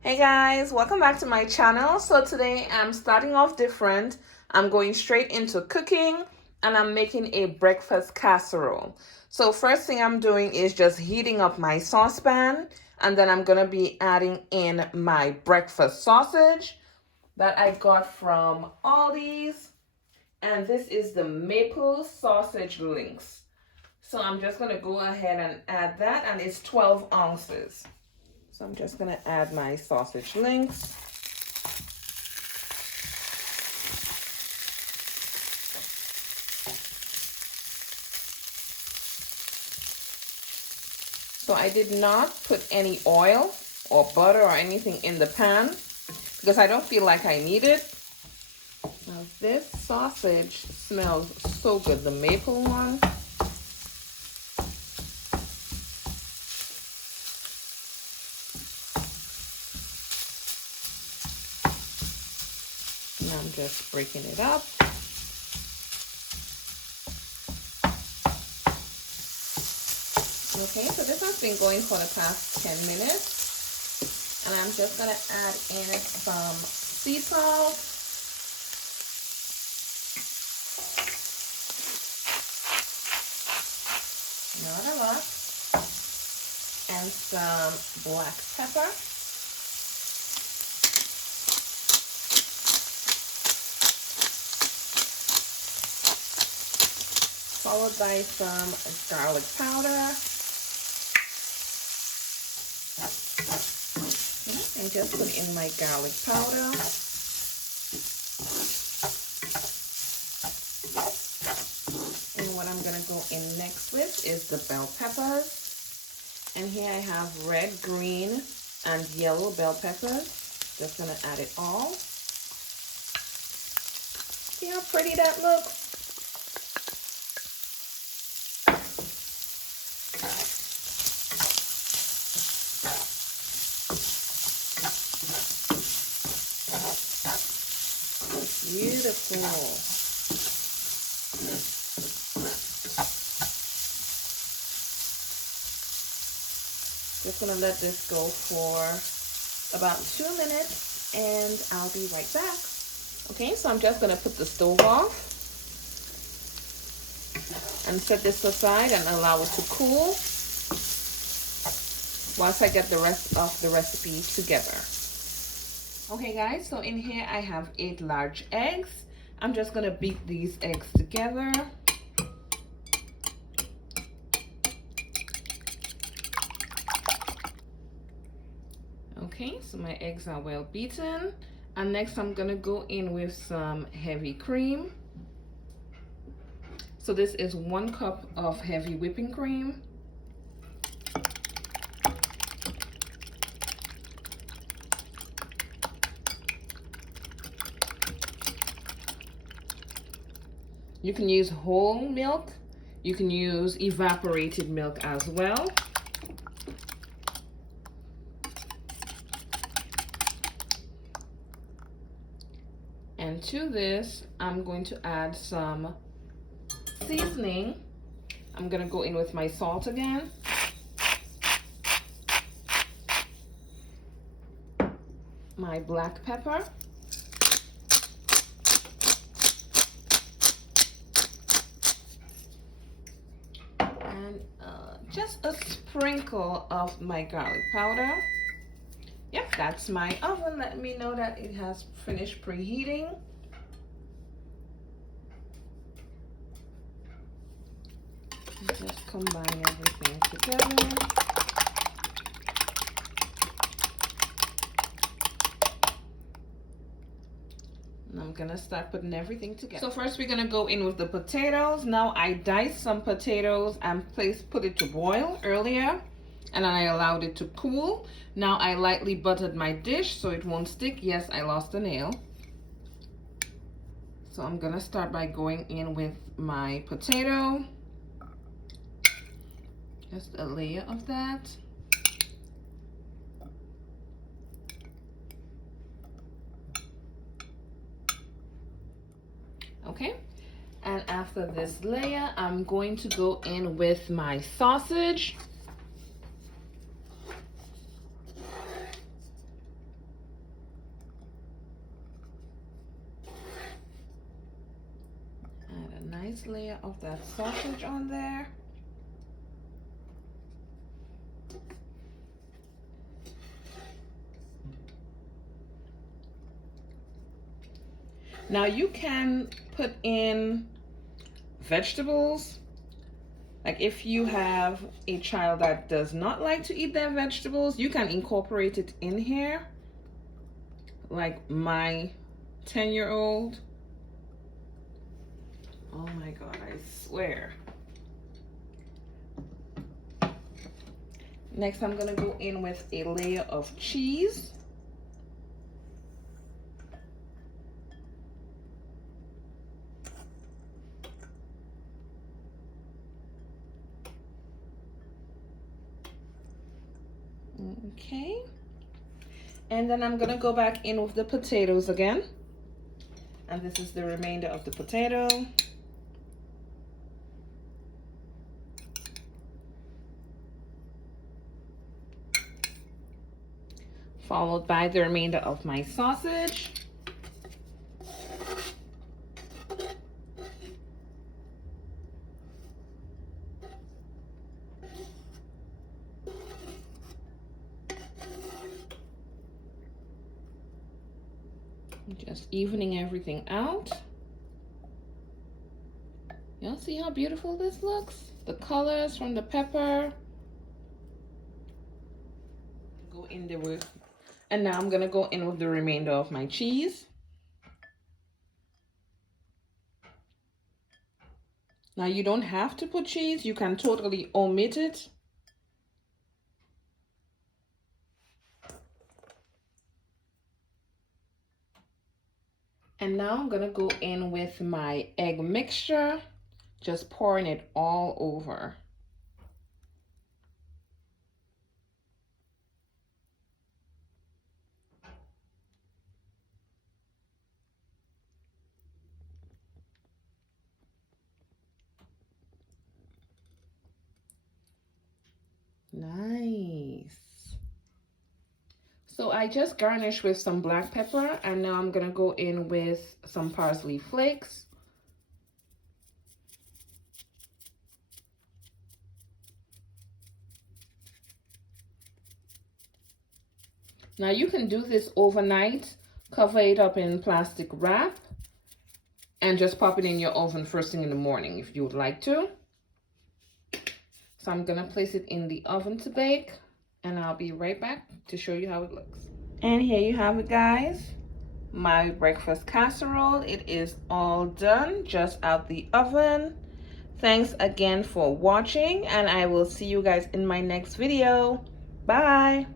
Hey guys, welcome back to my channel. So today I'm starting off different. I'm going straight into cooking and I'm making a breakfast casserole. So first thing I'm doing is just heating up my saucepan, and then I'm going to be adding in my breakfast sausage that I got from Aldi's, and this is the maple sausage links. So I'm just going to go ahead and add that, and it's 12 ounces. So I'm just going to add my sausage links. So I did not put any oil or butter or anything in the pan because I don't feel like I need it. Now this sausage smells so good, the maple one. And I'm just breaking it up. Okay, so this has been going for the past 10 minutes. And I'm just going to add in some sea salt. Not a lot. And some black pepper. Followed by some garlic powder. And just put in my garlic powder. And what I'm going to go in next with is the bell peppers. And here I have red, green, and yellow bell peppers. Just going to add it all. See how pretty that looks? Beautiful. Just gonna let this go for about 2 minutes and I'll be right back. Okay, so I'm just gonna put the stove off and set this aside and allow it to cool whilst I get the rest of the recipe together. Okay guys, so in here I have 8 large eggs. I'm just gonna beat these eggs together. Okay, so my eggs are well beaten. And next I'm gonna go in with some heavy cream. So this is 1 cup of heavy whipping cream. You can use whole milk. You can use evaporated milk as well. And to this, I'm going to add some seasoning. I'm going to go in with my salt again. My black pepper. And just a sprinkle of my garlic powder. Yep, that's my oven. Let me know that it has finished preheating. Just combine everything together. And I'm gonna start putting everything together. So first we're gonna go in with the potatoes. Now I diced some potatoes and put it to boil earlier, and then I allowed it to cool. Now I lightly buttered my dish so it won't stick. Yes, I lost a nail. So I'm gonna start by going in with my potato. Just a layer of that. Okay, and after this layer, I'm going to go in with my sausage. layer of that sausage on there. Now you can put in vegetables. Like if you have a child that does not like to eat their vegetables, you can incorporate it in here. Like my 10-year-old. Oh my God, I swear. Next, I'm gonna go in with a layer of cheese. Okay. And then I'm gonna go back in with the potatoes again. And this is the remainder of the potato. Followed by the remainder of my sausage. Just evening everything out. Y'all see how beautiful this looks? The colors from the pepper. Go in there with, and now I'm gonna go in with the remainder of my cheese. Now you don't have to put cheese, you can totally omit it. And now I'm gonna go in with my egg mixture, just pouring it all over. Nice. So I just garnished with some black pepper, and now I'm gonna go in with some parsley flakes. Now you can do this overnight, cover it up in plastic wrap, and just pop it in your oven first thing in the morning if you would like to. So I'm gonna place it in the oven to bake, and I'll be right back to show you how it looks. And here you have it, guys. My breakfast casserole. It is all done, just out the oven. Thanks again for watching, and I will see you guys in my next video. Bye.